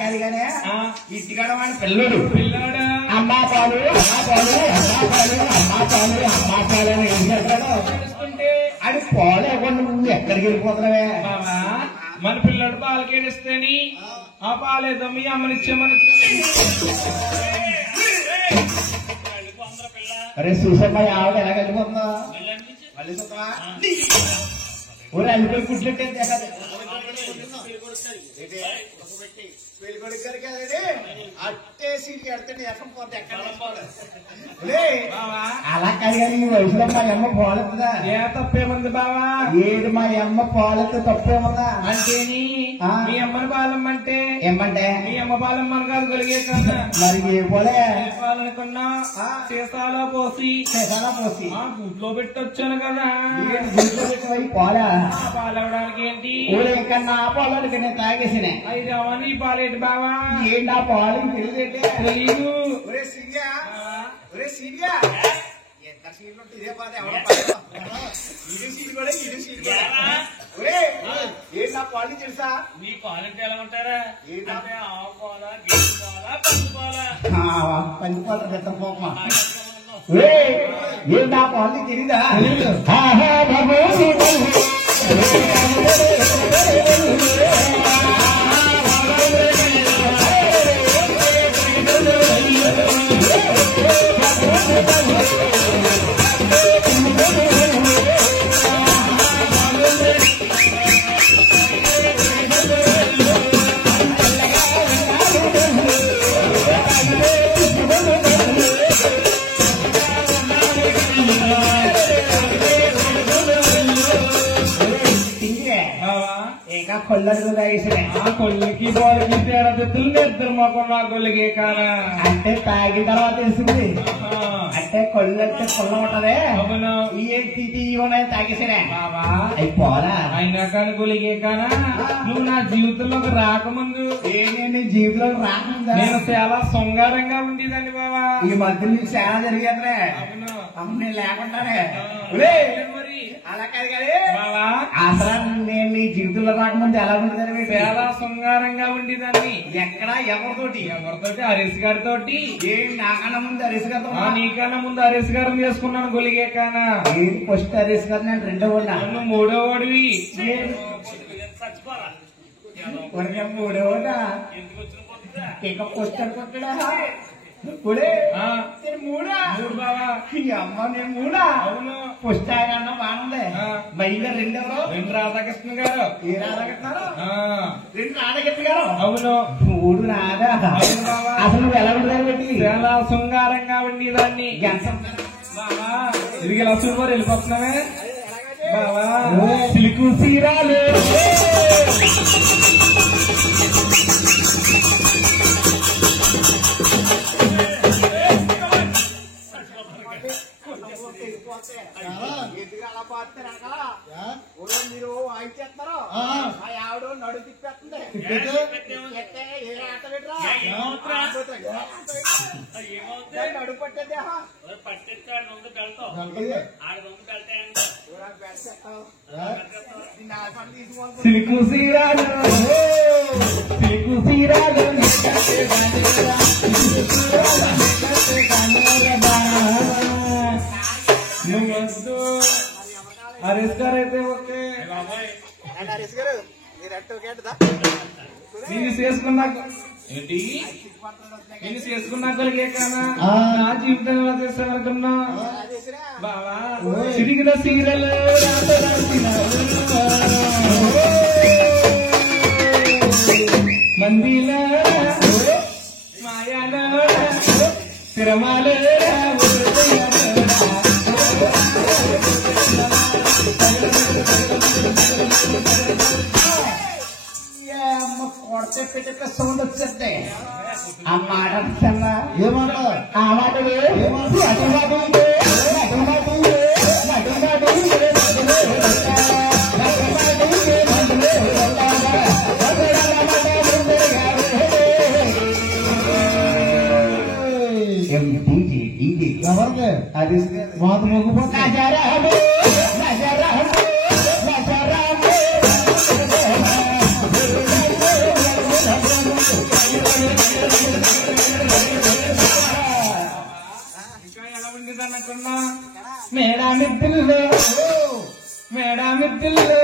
కాదు గానే ఇంటికాడ వాడి పిల్లడు అమ్మా పాలు అని ఏం చేస్తాడు అది పాలు ఇవ్వండి నువ్వు ఎక్కడికి వెళ్ళిపోతున్నావే మన పిల్లడు పాలు కేడిస్తేని ఆ పాలేదో మీ అమ్మనిచ్చేమని అరే చూసమ్మా ఆవిడ ఎలా వెళ్ళిపోతుందా మళ్ళీ చూద్దామా ఊరు అల్లిపోయి కుట్లెట్టే పెళ్ళికొడుకు గారు కదండి అట్టే సీట్ కడితే ఎక్కడ పోతే ఎక్కడ అలా కాదు కానీ ఈ వయసులో మా అమ్మ పోలేదా ఏ తప్పేముంది బావా ఏది మా అమ్మ పోలేదు తప్పేముందా అంటేని మీ అమ్మని పాలమ్మంటే ఏమంటే మీ అమ్మ పాలమ్మని కాదు కలిగే కన్నా మరి ఏ పోలే పాలనుకున్నా సీసాలో పోసి గుడ్లో పెట్టొచ్చాను కదా పోలే పాలవడానికి ఏంటి ఊరే కన్నా ఆ పాలకి నేను తాగేసినే అయితే అవన్నీ పాలేటి బావా ఏంటి ఆ పాలు తెలియదేంటి తెలీదు ఒరే సీరియా ఒరే సీరియా ఎంత సీట్లు ఉంటే ఇదే పాత ఎవరో ఇడు సీట్ కూడా ఇడు సీట్ కూడా ఒరే ఏంటి ఆ పాలు తెలుసా మీ పాలంటే ఎలా ఉంటారా ఏంటంటే ఆ పాల గేదె పాల పంది పాల పంచిపాల గతం పోకమా ఒరే ఏంటి ఆ పాలు తెలీదా కొల్లడు తాగేసినే ఆ కొల్లికి బాలకి తేడా తెత్తులు ఇద్దరు మాకు నా కొల్లికి కానా అంటే తాగిన తర్వాత తెలిసింది అంటే కొల్లు అంటే కొల్ల ఉంటదే ఇవన్నీ తాగేసినే బాబా అవి పోరా అయినా కానీ కొలిగే కానా నువ్వు నా జీవితంలోకి రాకముందు ఏంటి జీవితంలో రాకుండా నేను చాలా శృంగారంగా ఉండేదండి బాబా ఈ మధ్య నీకు చాలా జరిగేదే అమ్మ లేకుండానే మరి అలా కాదు కానీ బాబా అసలు నేను నీ జీవితంలో రాకముందు ఎలా ఉండేదని చాలా శృంగారంగా ఉండేదాన్ని ఎక్కడ ఎవరితోటి హరీష్ గారితో నాకన్నా ముందు హరీష్ గారితో నీకన్నా ముందు హరీష్ గారిని చేసుకున్నాను గొలిగే కానా ఏది ఫస్ట్ హరీష్ గారు నేను రెండో వాడినా నువ్వు మూడో వాడివి మూడో వాడా ఇక ఫస్ట్ అనుకుంటాడా ఇప్పుడే మూడు బావా అమ్మ నేను మూడా అవును ఫస్ట్ ఆయన అన్న బాగుంది బయలుదేరి రెండు రాధాకృష్ణ గారు ఏ రాధాకృష్ణ రెండు రాధాకృష్ణ గారు అవును మూడు రాదా అసలు నువ్వు ఎలా ఉండదు పెట్టి చాలా శృంగారంగా ఉండేదాన్ని బావా ఇది ఇలా చూపారు వెళ్ళిపోతున్నావే బావా సిలుకు సీరాలు మీరు ఆయన చేస్తారు ఆవిడ నడు తిప్పేస్తుంది నడు పట్టేది సిలుకు సీరాలు సిలుకు సీరాలు హరీష్ గారు అయితే ఓకే హరీష్ గారు మీరు అంటే ఓకేదా నేను చేసుకున్నాక ఏంటి నేను చేసుకున్నాకలిగే కానా నా జీవితంలో చేసేవరకన్నా బావా సిరిగిన సీరలు మందిలో మాయాలో తిరమాలో కొడితే పెట్టే సౌండ్ వచ్చేస్తే ఆ మాట ఏమన్నా ఆ మాట ఎవరికి అది మాకు మొగ్గుపోతే మేడమిద్దిల్లో మేడమిద్దిల్లో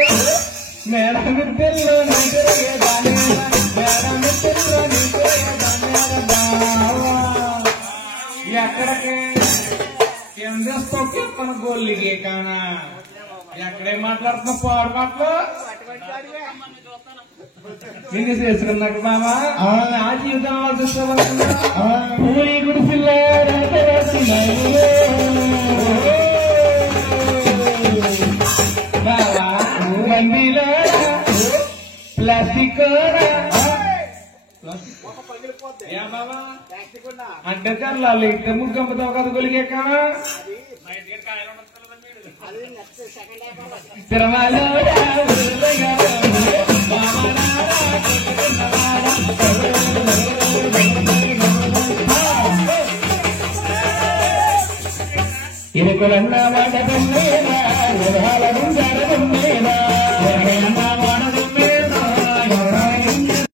మేడమిద్దిల్లో నీకురగేదానే మేడమిద్దిల్లో నీకురగేదానే బావా ఎక్కడికి ఏం చేస్తావు చెప్పను గోల్లిగే కానా ఎక్కడేం మాట్లాడుతున్నావు పాడు మాటలు నిన్ను చేసుకున్నాక బాబా నా జీవితం ఆలోచిస్తున్నా పూరి గుడిసిల్లో బాబా మందిలో ప్లాస్టిక్ అంటే కర్లాలు ఇంత ముగ్గమ్మతో కదా గొలిగే కానా తిరుమల ఇరుకులన్న మాట పొందేనా